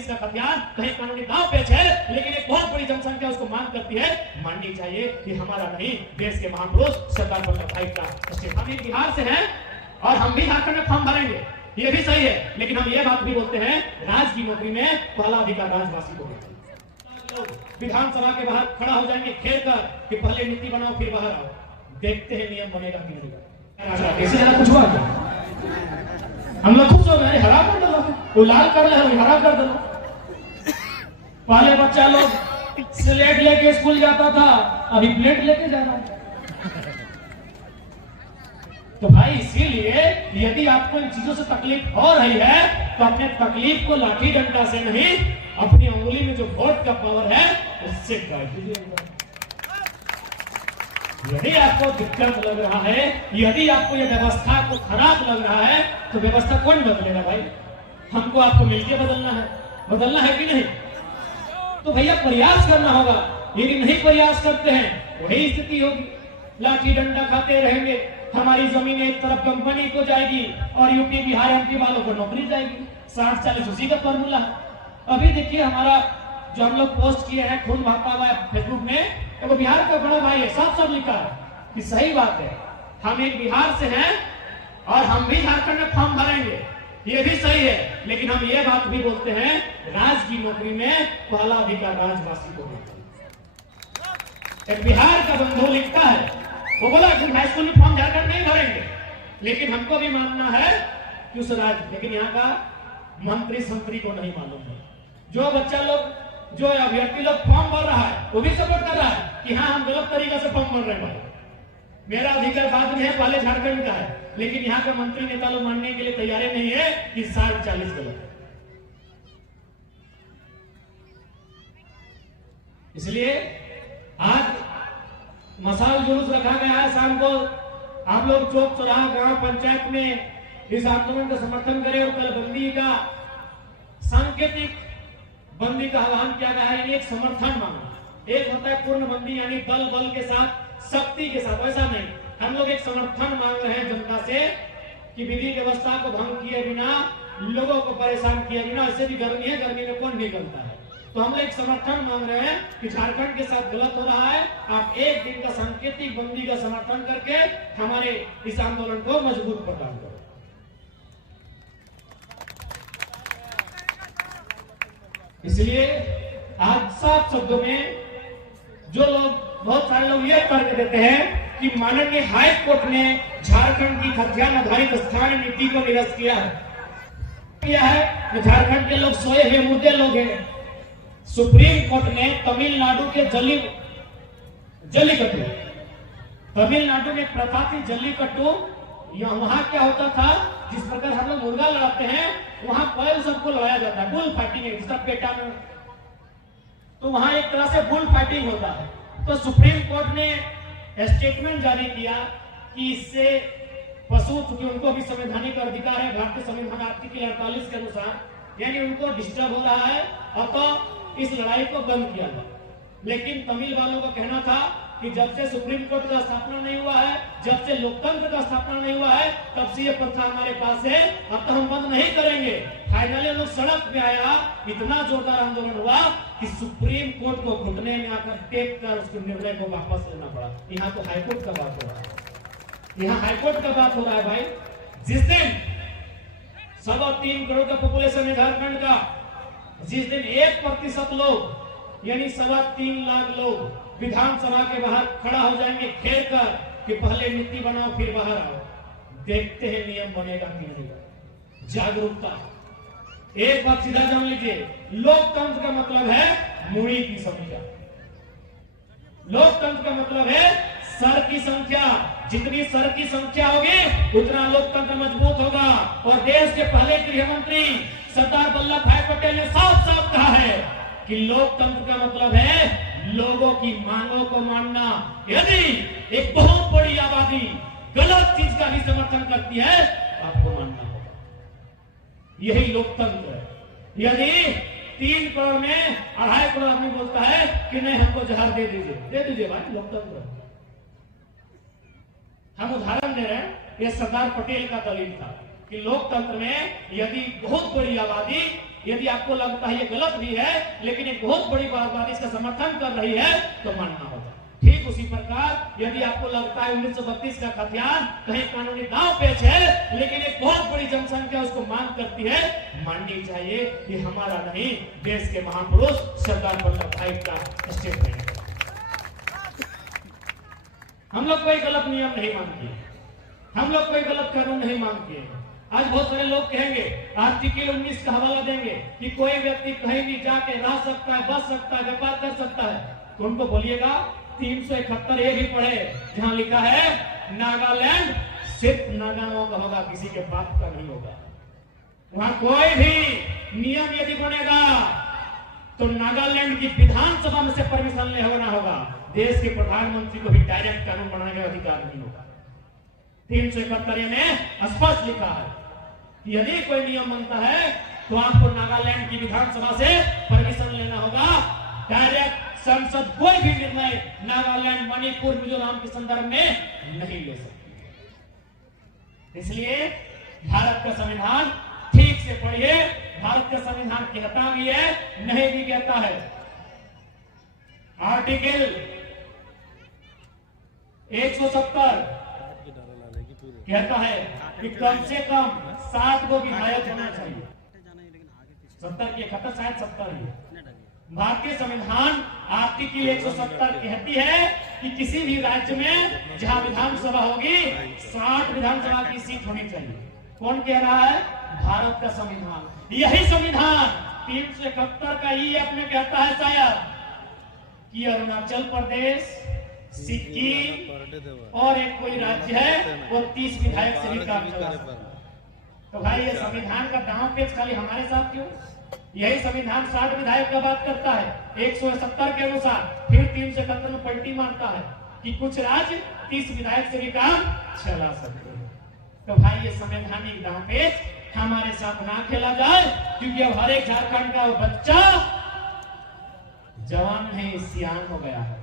19 का खतियान कहीं कानूनी दांव पेच है, लेकिन एक बहुत बड़ी जनसंख्या उसको मांग करती है। माननी चाहिए कि हमारा नहीं, देश के महापुरुष सरदार वल्लभ भाई का स्टेट। हम बिहार से हैं और हम भी झारखंड में फॉर्म भरेंगे, ये भी सही है, लेकिन हम ये बात भी बोलते हैं राज की नौकरी में पहला अधिकार राजवासी को मिलता है। विधानसभा के बाहर खड़ा हो जाएंगे घेर कर कि पहले नीति बनाओ फिर बाहर आओ, देखते हैं नियम बनेगा कि नहीं। इससे ज्यादा कुछ हुआ क्या? हम लोग खुश हो गए, हरा कर दो, वो लाल कर रहे हरा कर दो। पहले बच्चा लोग स्लेट लेके स्कूल जाता था, अभी प्लेट लेके जा रहा है। तो भाई इसीलिए यदि आपको इन चीजों से तकलीफ हो रही है तो अपने तकलीफ को लाठी डंडा से नहीं, अपनी उंगली में जो वोट का पावर है उससे काट दीजिए। यदि आपको दिक्कत लग रहा है, यदि आपको यह व्यवस्था को खराब लग रहा है, तो व्यवस्था कौन बदलेगा भाई? हमको आपको मिलकर बदलना है कि नहीं? तो भैया प्रयास करना होगा। यदि नहीं प्रयास करते हैं वही स्थिति होगी, लाठी डंडा खाते रहेंगे। हमारी जमीन एक तरफ कंपनी को जाएगी और यूपी बिहार एमपी वालों को नौकरी जाएगी। 60-40 उसी का फॉर्मूला है। अभी देखिए हमारा जो हम लोग पोस्ट किए हैं, खून बहाता हुआ है फेसबुक में, तो बिहार का बड़ा भाई है, साफ लिखा है कि सही बात है, हम एक बिहार से हैं और हम भी झारखंड में फॉर्म भरेंगे, ये भी सही है, लेकिन हम ये बात भी बोलते हैं राज की नौकरी में पहला अधिकार राजवासी को मिलता है। एक बिहार का बंधु लिखता है, वो बोला कि हाई स्कूल में फॉर्म झारखंड नहीं भरेंगे, लेकिन हमको भी मानना है कि उस राज्य, लेकिन यहाँ का मंत्री संतरी को नहीं मालूम है। जो बच्चा लोग, जो अभ्यर्थी लोग फॉर्म भर रहा है वो भी सपोर्ट कर रहा है कि हाँ हम गलत तरीका से फॉर्म भर रहे हैं, भाई मेरा अधिकार बाद में है, पहले झारखंड का है। लेकिन यहाँ के मंत्री नेता लोग मानने के लिए तैयार नहीं है कि 60-40 गलत है। इसलिए आज मसाल जुलूस रखा गया है शाम को। आप लोग चौक चौराहा गांव पंचायत में इस आंदोलन का समर्थन करें और कल बंदी का सांकेतिक बंदी का आह्वान किया गया है। एक समर्थन मांगना, एक होता है पूर्ण बंदी यानी बल के साथ, शक्ति के साथ, वैसा नहीं। हम लोग एक समर्थन मांग रहे हैं जनता से कि विधि व्यवस्था को भंग किए बिना, लोगों को परेशान किए बिना, ऐसे भी गर्मी है, गर्मी में कौन निकलता है, तो हम लोग एक समर्थन मांग रहे हैं कि झारखंड के साथ गलत हो रहा है, आप एक दिन का सांकेतिक बंदी का समर्थन करके हमारे इस आंदोलन को मजबूत प्रदान करो। इसलिए आज साफ शब्दों में जो लोग, बहुत सारे लोग ये तर्क देते हैं कि माननीय हाई कोर्ट ने झारखंड की खतियान आधारित स्थानीय नीति को निरस्त किया है, झारखंड के लोग सोए हुए मुद्दे लोग हैं। सुप्रीम कोर्ट ने तमिलनाडु के जल्लीकट्टू, तमिलनाडु में प्रथा थी जल्लीकट्टू, वहां क्या होता था, जिस प्रकार हम लोग मुर्गा लड़ाते हैं वहां बैल सबको लड़ाया जाता है, बुल फाइटिंग है जिसका पेटा में, तो वहां एक तरह से बुल फाइटिंग होता है। तो सुप्रीम कोर्ट ने स्टेटमेंट जारी किया कि इससे पशु, चूंकि उनको भी संवैधानिक अधिकार है भारतीय संविधान आर्टिकल 48 के अनुसार, यानी उनको डिस्टर्ब हो रहा है और तो इस लड़ाई को बंद किया जाए। लेकिन तमिल वालों का कहना था कि जब से सुप्रीम कोर्ट का स्थापना नहीं हुआ है, जब से लोकतंत्र का स्थापना नहीं हुआ है, तब से ये प्रथा हमारे पास है, अब तो हम बंद नहीं करेंगे। फाइनली लोग सड़क पे आया, इतना जोरदार आंदोलन हुआ कि सुप्रीम कोर्ट को घुटने में आकर टेक कर उसके निर्णय को वापस लेना पड़ा। यहाँ तो हाईकोर्ट का बात हो रहा है, यहाँ हाईकोर्ट का बात हो रहा है भाई। जिस दिन 3.25 करोड़ का पॉपुलेशन है झारखंड का, जिस दिन 1% लोग यानी 3.25 लाख लोग विधानसभा के बाहर खड़ा हो जाएंगे घेर कर कि पहले नीति बनाओ फिर बाहर आओ, देखते हैं नियम बनेगा कि नहीं। जागरूकता, एक बात सीधा जान लीजिए, लोकतंत्र का मतलब है मुड़ी की संख्या, लोकतंत्र का मतलब है सर की संख्या। जितनी सर की संख्या होगी उतना लोकतंत्र मजबूत होगा। और देश के पहले गृह मंत्री सरदार वल्लभ भाई पटेल ने साफ साफ कहा है कि लोकतंत्र का मतलब है लोगों की मांगों को मानना। यदि एक बहुत बड़ी आबादी गलत चीज का भी समर्थन करती है आपको मानना होगा, यही लोकतंत्र है। यदि 3 करोड़ में 2.5 करोड़ आदमी बोलता है कि नहीं हमको जहर दे दीजिए भाई, लोकतंत्र। हम उदाहरण दे रहे हैं, यह सरदार पटेल का दलील था कि लोकतंत्र में यदि बहुत बड़ी आबादी यदि आपको लगता है ये गलत भी है लेकिन एक बहुत बड़ी बात इसका समर्थन कर रही है तो मानना होगा। ठीक उसी प्रकार यदि आपको लगता है 1932 का खतियान कहीं कानूनी दांव पेच है लेकिन एक बहुत बड़ी जनसंख्या उसको मांग करती है, माननी चाहिए कि हमारा नहीं देश के महापुरुष सरदार वल्लभ भाई का स्टेटमेंट है। हम लोग कोई गलत नियम नहीं मानते, हम लोग कोई गलत कानून नहीं मानते। आज बहुत सारे लोग कहेंगे आर्टिकल 19 का हवाला देंगे कि कोई व्यक्ति कहीं भी जाके रह सकता है, बस सकता है, व्यापार कर सकता है, तो उनको बोलिएगा 371 ये भी पढ़े जहां लिखा है नागालैंड सिर्फ नागाओं का होगा, किसी के बाप का नहीं होगा। वहां कोई भी नियम यदि बनेगा तो नागालैंड की विधानसभा में से परमिशन ले होना होगा, देश के प्रधानमंत्री को भी डायरेक्ट कानून बनाने का अधिकार नहीं होगा। 371 में स्पष्ट लिखा है कि यदि कोई नियम बनता है तो आपको नागालैंड की विधानसभा से परमिशन लेना होगा। डायरेक्ट संसद कोई भी निर्णय नागालैंड, मणिपुर, मिजोरम के संदर्भ में नहीं ले सकती। इसलिए भारत का संविधान ठीक से पढ़िए। भारत का संविधान कहता भी है, नहीं भी कहता है। आर्टिकल 170 कहता है कि कम से कम 60 को विधायक होना चाहिए। 70 की 71 शायद 70 ही। भारतीय संविधान आर्टिकल 170 कहती है कि किसी भी राज्य में जहां विधानसभा होगी 60 विधानसभा की सीट होनी चाहिए। कौन कह रहा है? भारत का संविधान। यही संविधान 371 का ई अपने कहता है शायद कि अरुणाचल प्रदेश, सिक्किम और एक कोई राज्य है वो 30 विधायक से भी काम चला सकता है। तो भाई ये संविधान का दांव पेच खाली हमारे साथ क्यों? यही संविधान 60 विधायक का बात करता है 170 के अनुसार, फिर 371 में पलटी मारता है कि कुछ राज्य 30 विधायक से भी काम चला सकते हैं। तो भाई ये संवैधानिक दांव पेच हमारे साथ ना खेला जाए, क्योंकि अब हर एक झारखंड का बच्चा जवान नहीं सियान हो गया है।